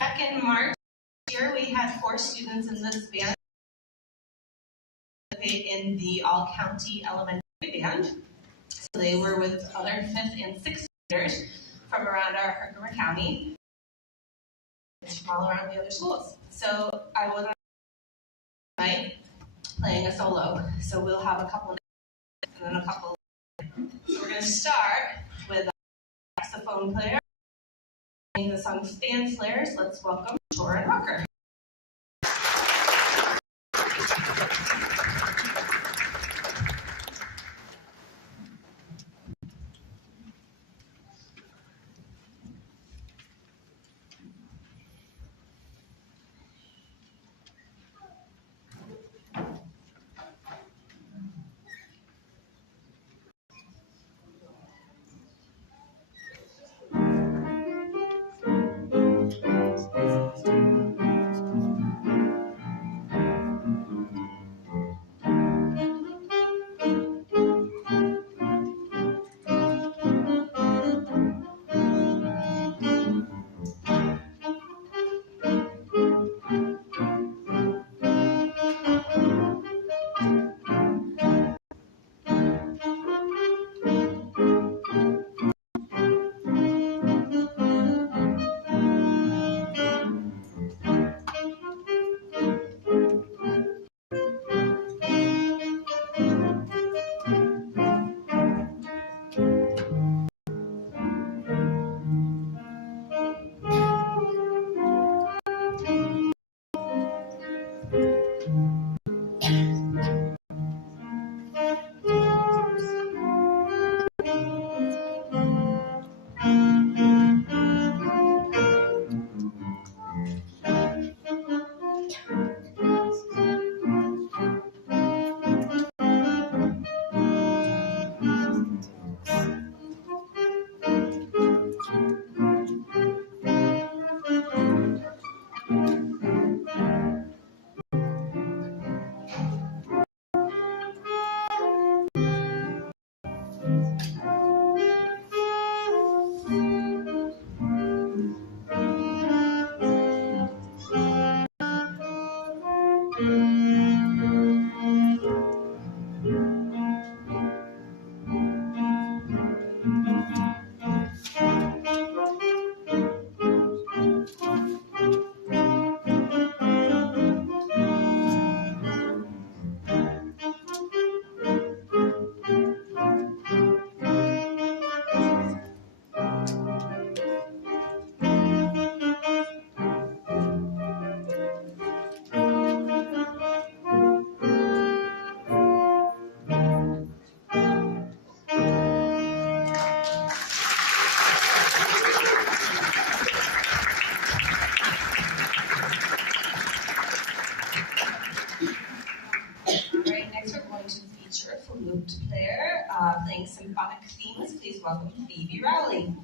Back in March here, we had 4 students in this band participate in the all-county elementary band. So they were with other 5th and 6th graders from around our Herkimer County, from all around the other schools. So I was on tonight playing a solo. So we'll have a couple of and then a couple. So we're going to start with a saxophone player playing the song Stand Slayers. Let's welcome Torin Rucker. right, next we're going to feature a flute player playing symphonic themes. Please welcome Phoebe Rowley.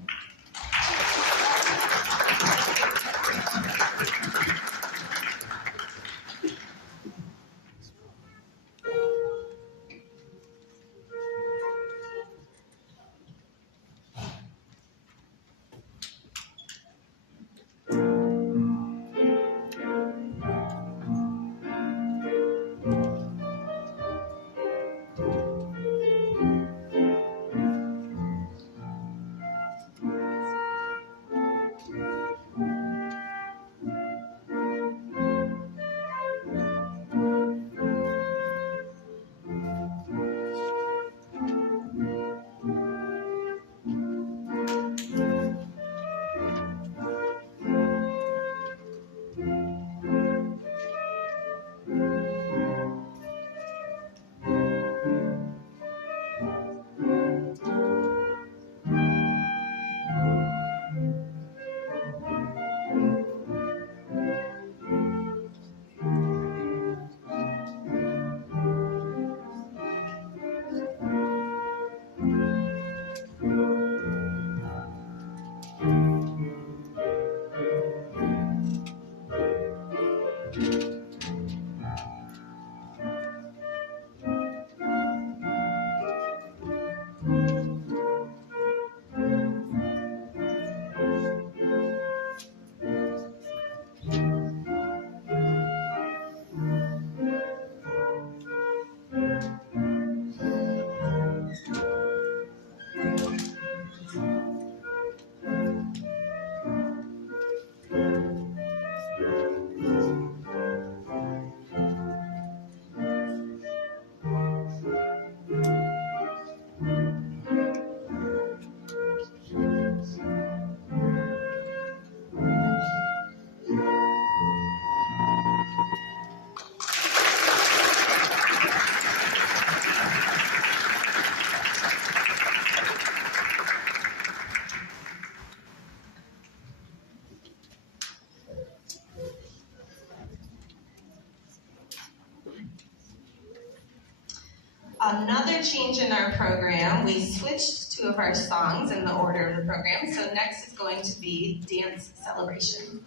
Another change in our program, we switched two of our songs in the order of the program. So next is going to be Dance Celebration.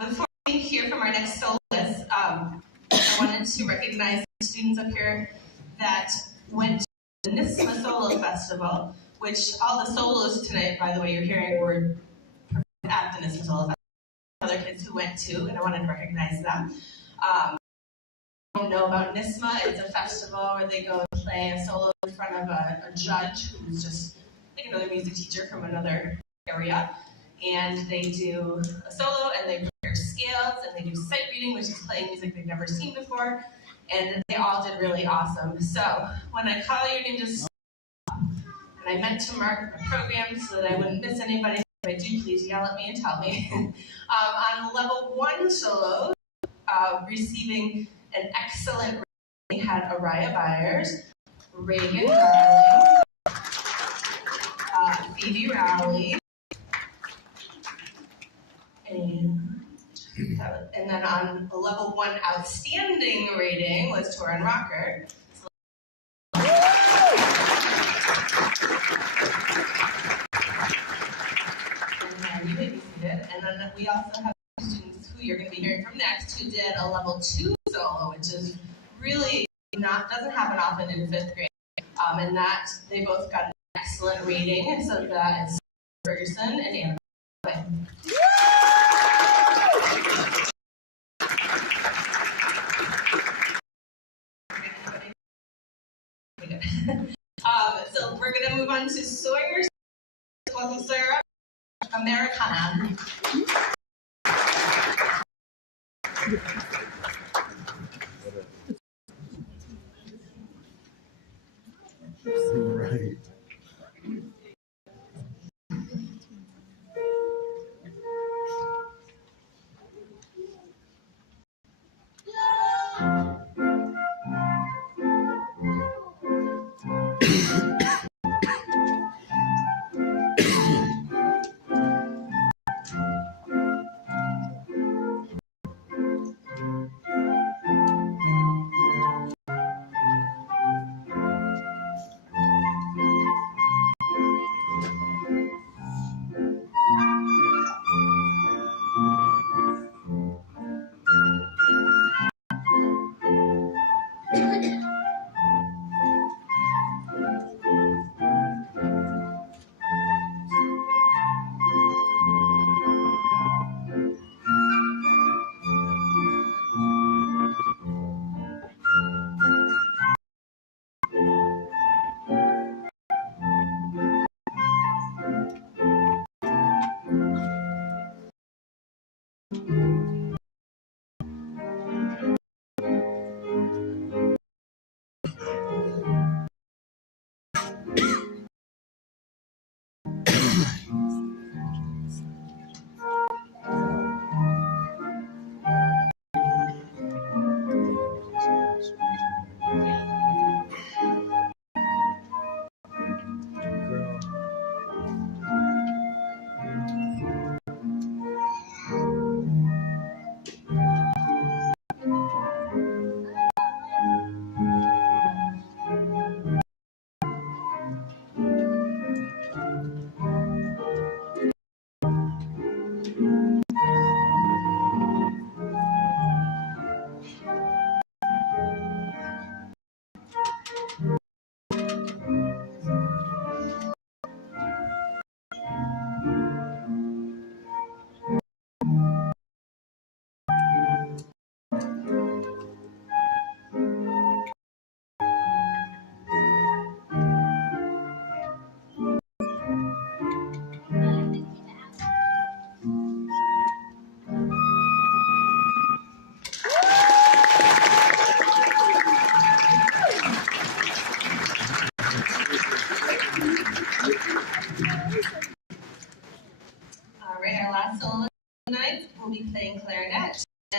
Before we hear from our next soloist, I wanted to recognize the students up here that went to the NISMA Solo Festival, which all the solos tonight, by the way, you're hearing were at the NISMA Solo Festival. Other kids who went to, and I wanted to recognize them. Don't know about NISMA. It's a festival where they go and play a solo in front of a judge who's just like another music teacher from another area. And they do a solo, and they prepare scales, and they do sight reading, which is playing music they've never seen before. And they all did really awesome. So when I call your name, just stop. And I meant to mark my program so that I wouldn't miss anybody. If I do, please yell at me and tell me. On level 1 solo, receiving an excellent rating, we had Araya Byers, Reagan Darling, Phoebe Rowley, and then on a level 1 outstanding rating was Torin Rocker. And you may be seated. And then we also have students who you're going to be hearing from next who did a level 2 solo, which is really doesn't happen often in 5th grade. And that they both got an excellent rating. So that is Ferguson and Anna. So we're going to move on to Sawyer. Welcome, Sawyer. Americana. Right.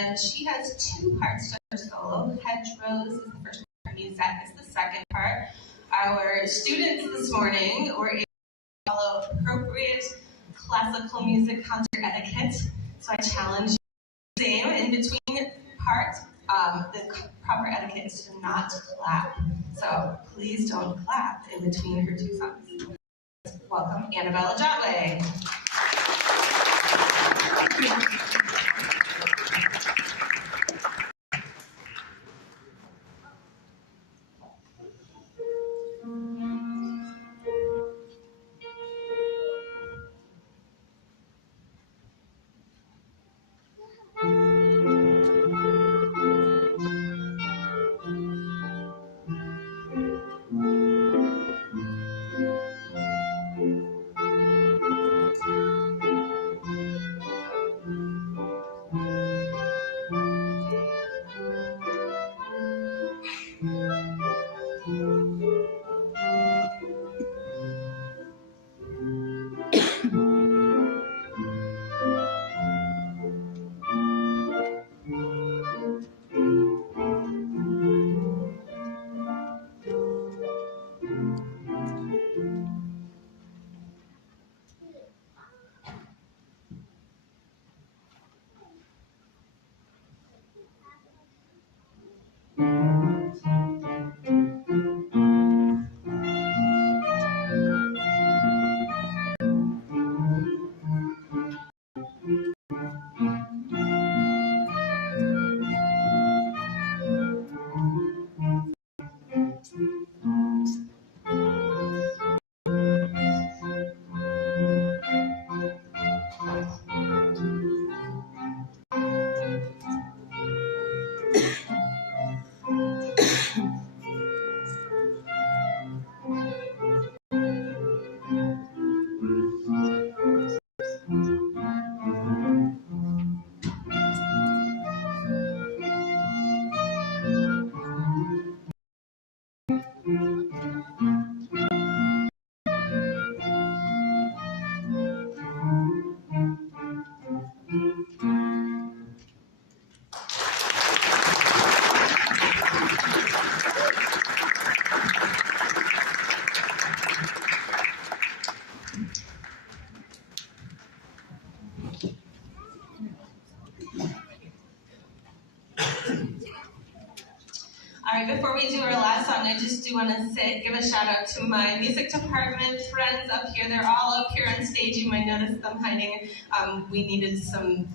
and she has two parts to her solo. Hedgerows is the first part, Musette is the second part. Our students this morning were able to follow appropriate classical music concert etiquette, so I challenge you to do the same in between parts. The proper etiquette is to not clap, so please don't clap in between her two songs. Welcome, Annabella Jotway. All right, before we do our last song, I just do want to give a shout out to my music department friends up here. They're all up here on stage. You might notice them hiding. We needed some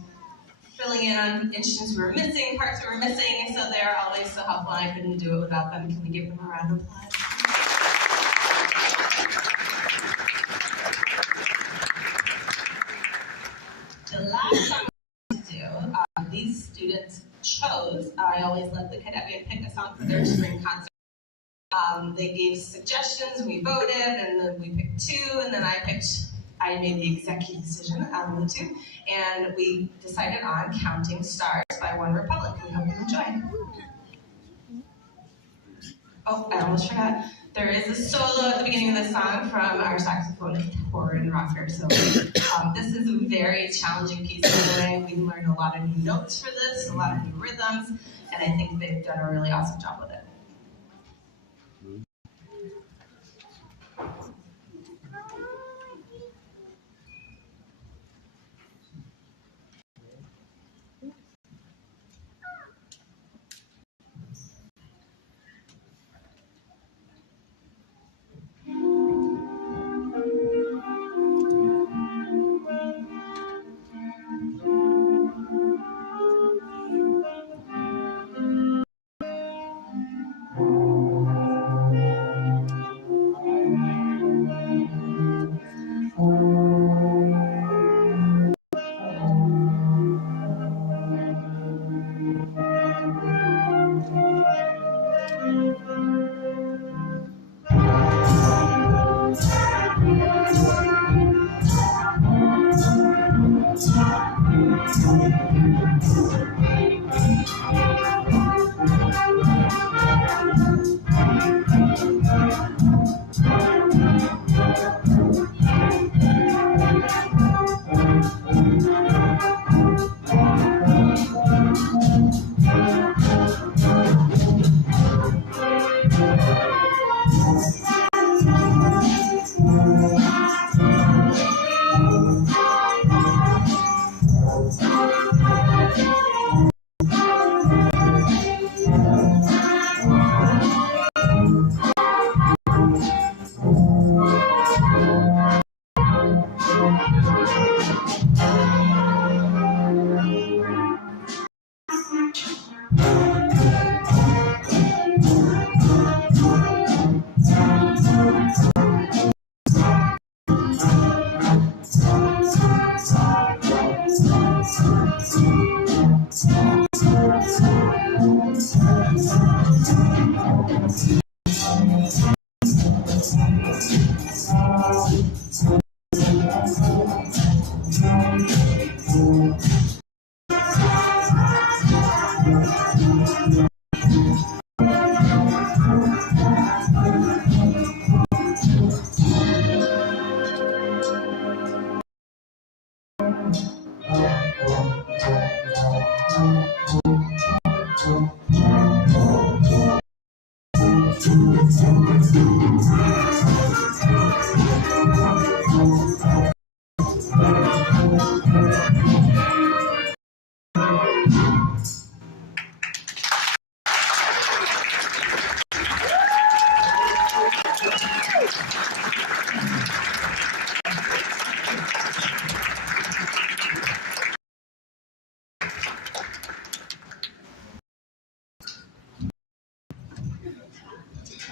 filling in on instruments we were missing, parts we were missing, so they're always so helpful. I couldn't do it without them. Can we give them a round of applause? The last song I'm going to do, these students chose, I always let the cadet band pick a song for their spring concert. They gave suggestions, we voted, and then we picked two, and then I made the executive decision out of the two, and we decided on Counting Stars by OneRepublic. We hope you enjoy. Oh, I almost forgot. There is a solo at the beginning of the song from our saxophonist, Corin Rocker. So this is a very challenging piece in a way. We learned a lot of new notes for this, a lot of new rhythms, and I think they've done a really awesome job with it.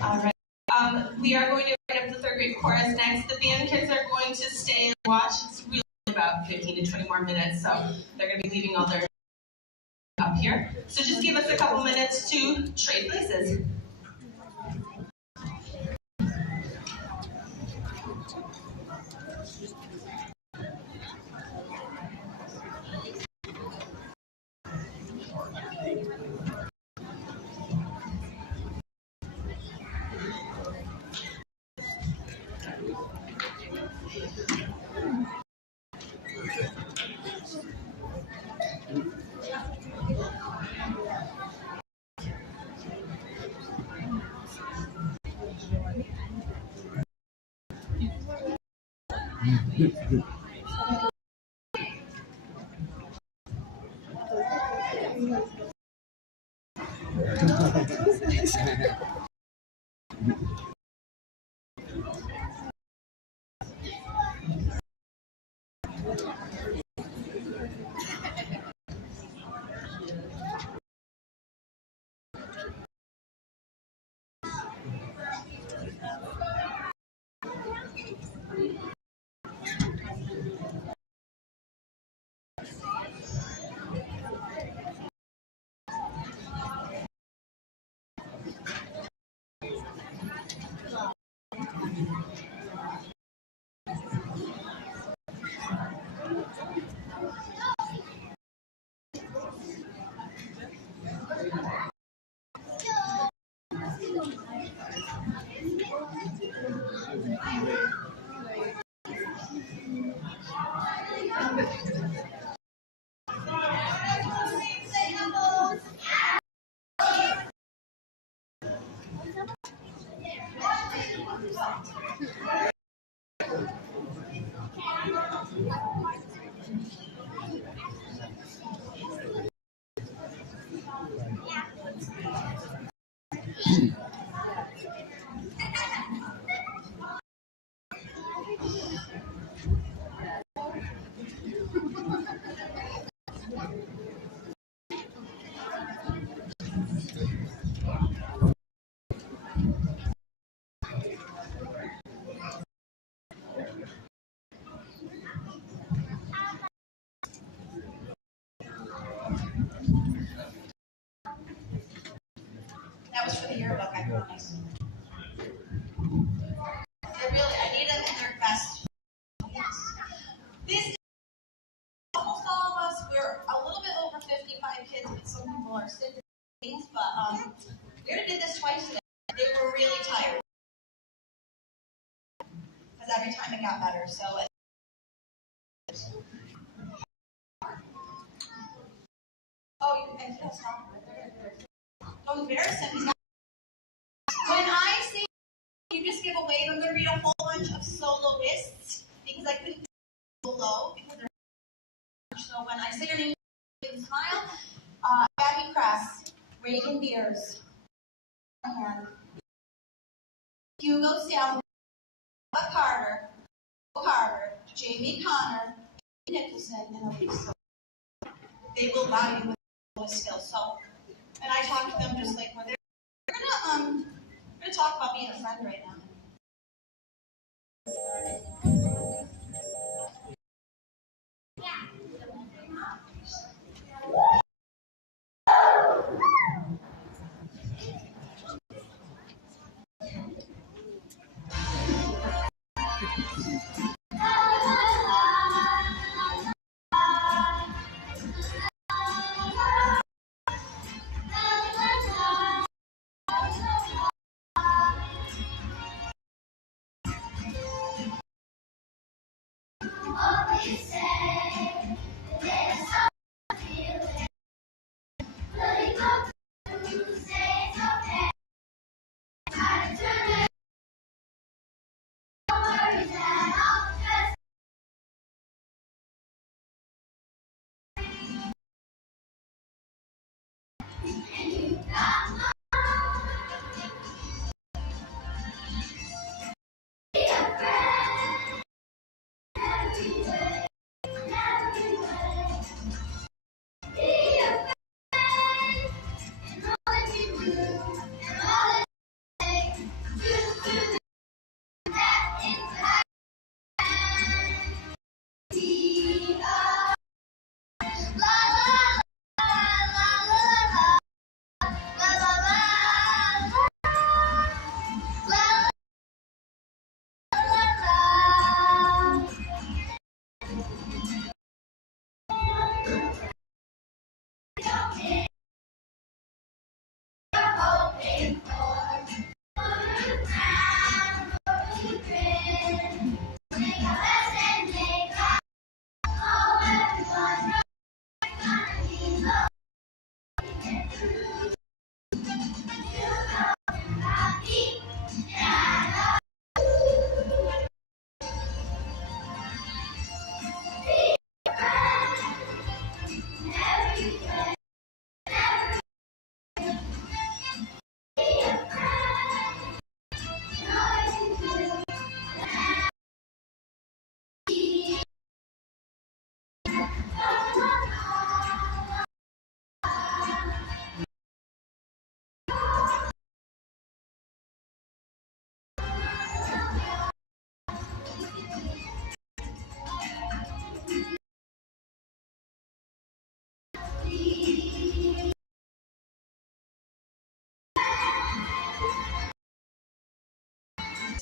All right. We are going to write up the third grade chorus next. The band kids are going to stay and watch. It's really about 15 to 20 more minutes, so they're going to be leaving all their up here. So just give us a couple minutes to trade places. That was for the yearbook, I promise. I need them in their best. This, almost all of us, we're a little bit over 55 kids, but some people are sick and things. But we already did this twice today. They were really tired. Because every time it got better. So. Oh, you can stop. Don't embarrass him. He's not. When I say I'm going to read a whole bunch of soloists because I couldn't do solo because they're so when I say your name, you can smile. Abby Kress, Reagan Beers, Hugo Salmon, Carter, Jamie Connor, Nicholson, and Elisa. They will allow you with skills. So, and I talk to them just like when they're gonna talk about being a friend right now.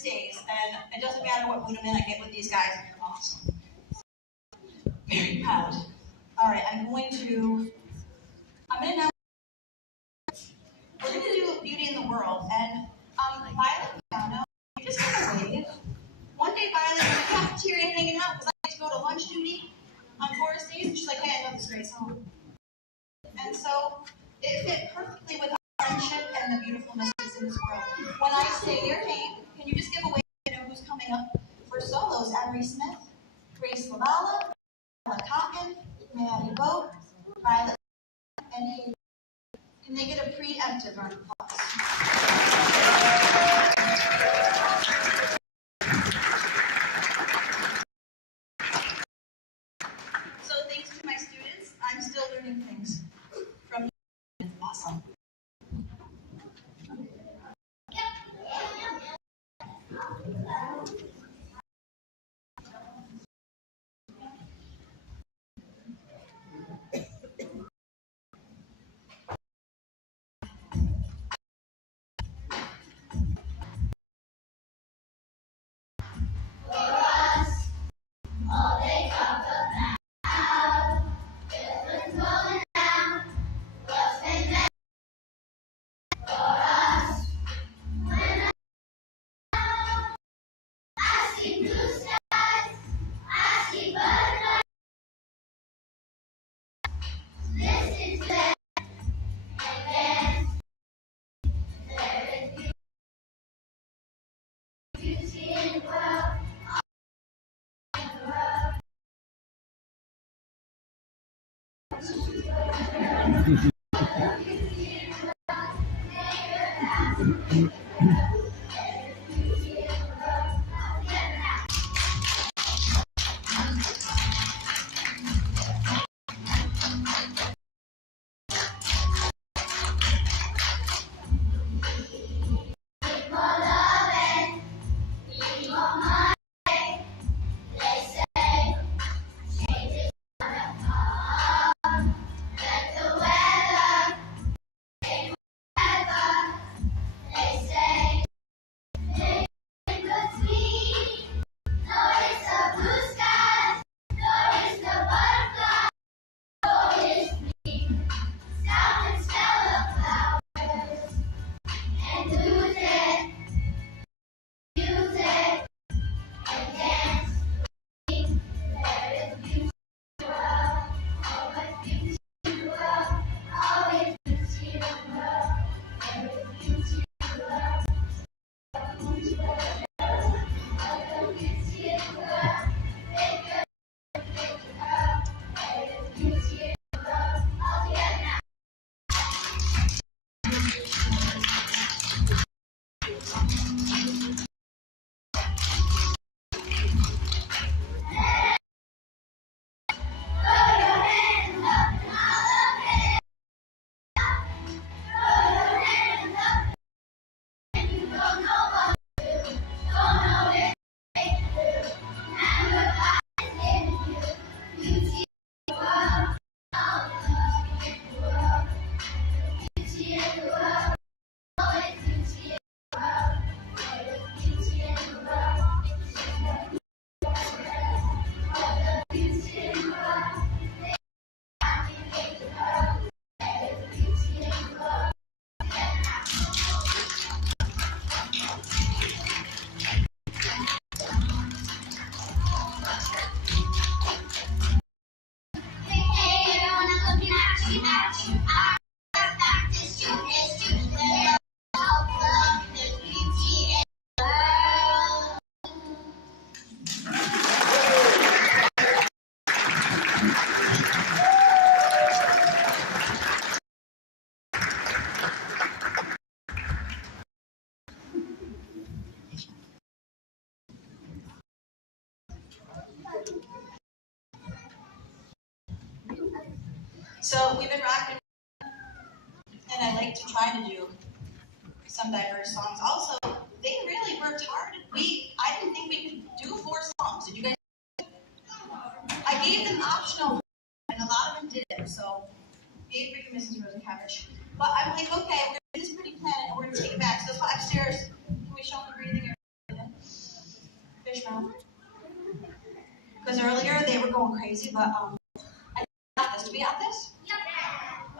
Days, and it doesn't matter what mood I'm in, I get with these guys, and they're awesome. Very proud. All right, I'm going to now, we're going to do Beauty in the World, and Violet Piano, you just kind of wave. One day Violet was in the cafeteria hanging out because I had to go to lunch duty on Forest Days, and she's like, hey, I love this great song. And so it fit perfectly with our friendship and the beautifulness that's in this world. When I say your name, can you just give away who's coming up for solos? Emery Smith, Grace Lavala, Ella Cotton, Maddie Boat, Violet, and Haley. Can they get a preemptive round of applause? So thanks to my students, I'm still learning things from you. It's awesome. So we've been rocking, and I like to try to do some diverse songs. Also, they really worked hard. I didn't think we could do 4 songs. Did you guys? I gave them optional, and a lot of them did it. So, gave Rick and Mrs. Rosencabbage. But I'm like, okay, we're going to do this pretty planet, and we're going to take it back. So it's upstairs. Can we show them the breathing area? Fish mouth. Because earlier they were going crazy, but I got this. Do we got this?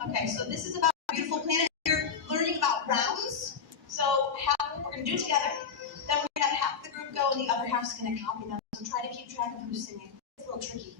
Okay, so this is about a beautiful planet. We're learning about rounds. So we're going to do it together. Then we're going to have half the group go, and the other half's going to copy them. So try to keep track of who's singing. It's a little tricky.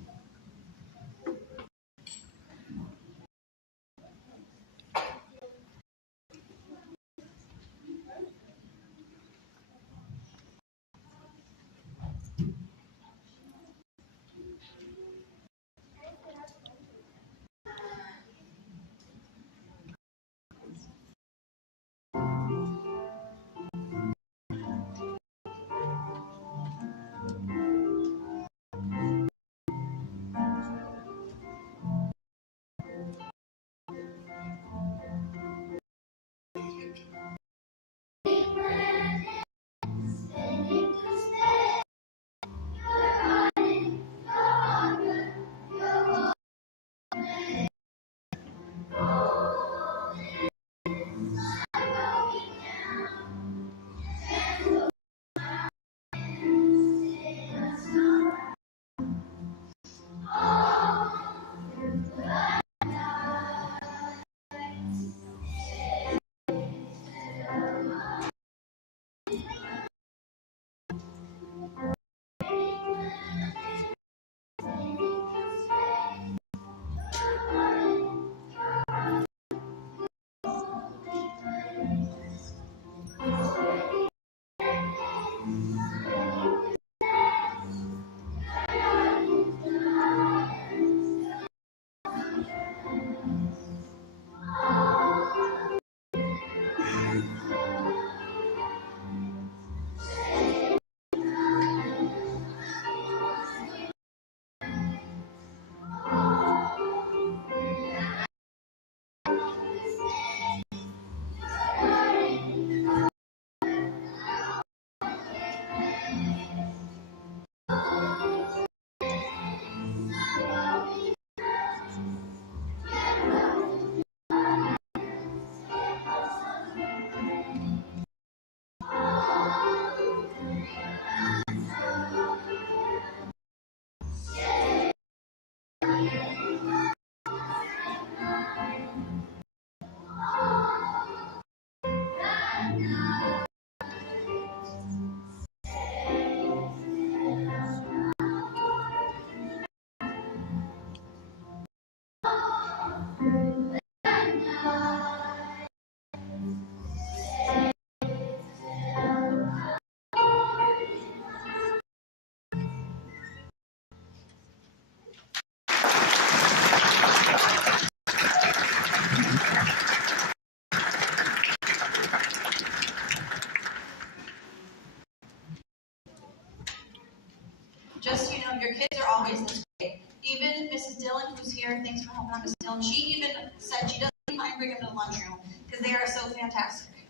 just so you know, your kids are always this way. Even Mrs. Dillon, who's here, thanks for helping out Mrs. Dillon, she even said she doesn't mind bringing them to the lunchroom because they are so fantastic.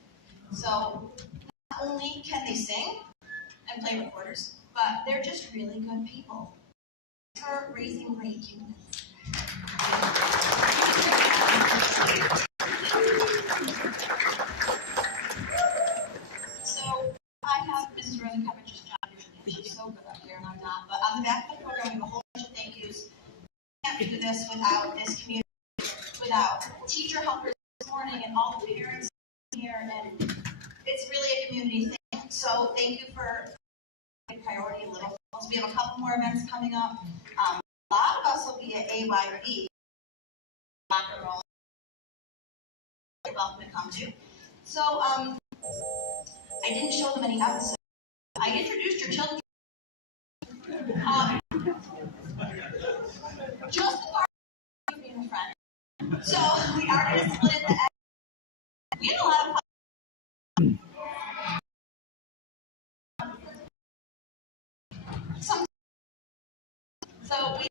So not only can they sing and play recorders, but they're just really good people. For raising great humans. So I have Mrs. Rosenkovich's job. She's so good up here, and I'm not. But on the back of the program, we have a whole bunch of thank yous. We can't do this without this community, without teacher helpers this morning, and all the parents here. And it's really a community thing. So thank you for priority in Little Falls. We have a couple more events coming up. A lot of us will be at AYB. Rock and roll. You're welcome to come too. So I didn't show them any episodes. I introduced your children. Just our being a friend. So we are going to split it. We had a lot of fun. So we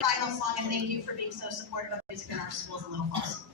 final song, and thank you for being so supportive of music in our schools in Little Falls.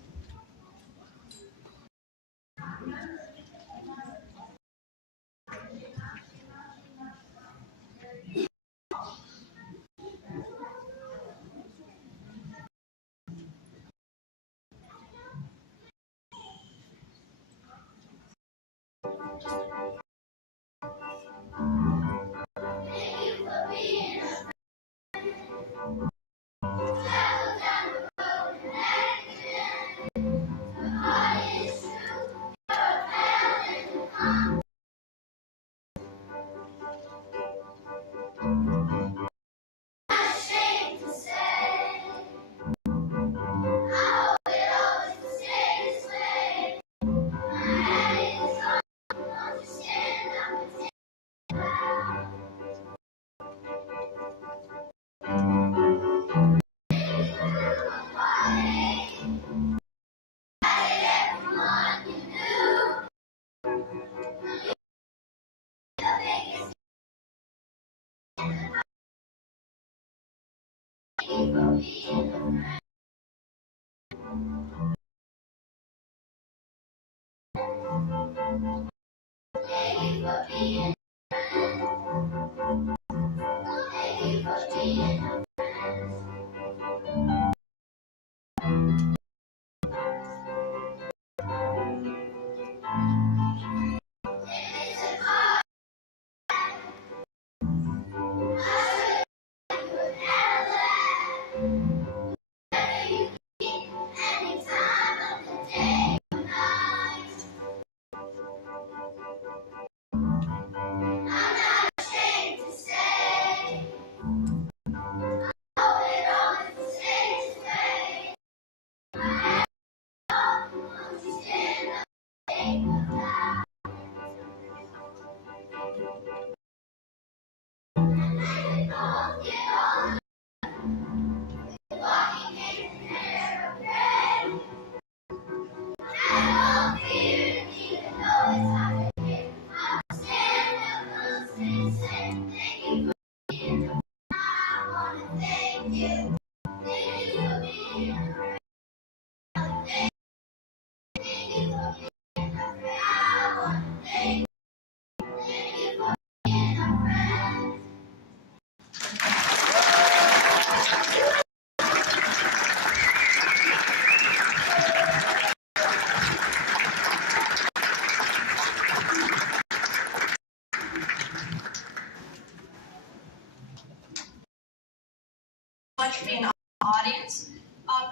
Much for being in the audience.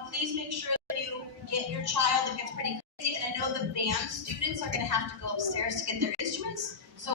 Please make sure that you get your child. It gets pretty crazy, and I know the band students are going to have to go upstairs to get their instruments.